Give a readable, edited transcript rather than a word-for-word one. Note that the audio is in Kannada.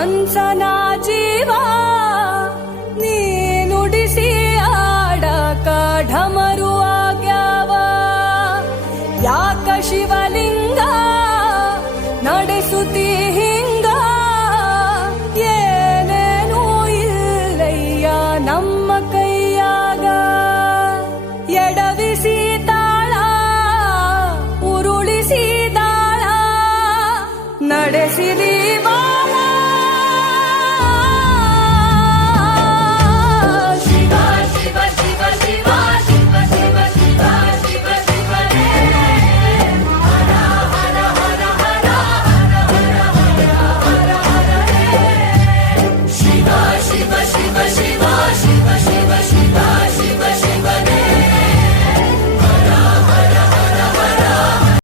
ಮನ್ಸನ ಜೀವ ನೀ ನುಡಿಸಿ ಆಡಕ ಢಮರು ಆಗ್ಯಾವ. ಯಾಕ ಶಿವಲಿಂಗ ನಡೆಸುತ್ತಿ ಹಿಂಗ, ಏನೇನೂ ಇಲ್ಲಯ್ಯ ನಮ್ಮ ಕೈಯಾಗ. ಎಡವಿಸಿ ತಾಳ ಉರುಳಿಸಿ ದಾಳ ನಡೆಸಿದಿ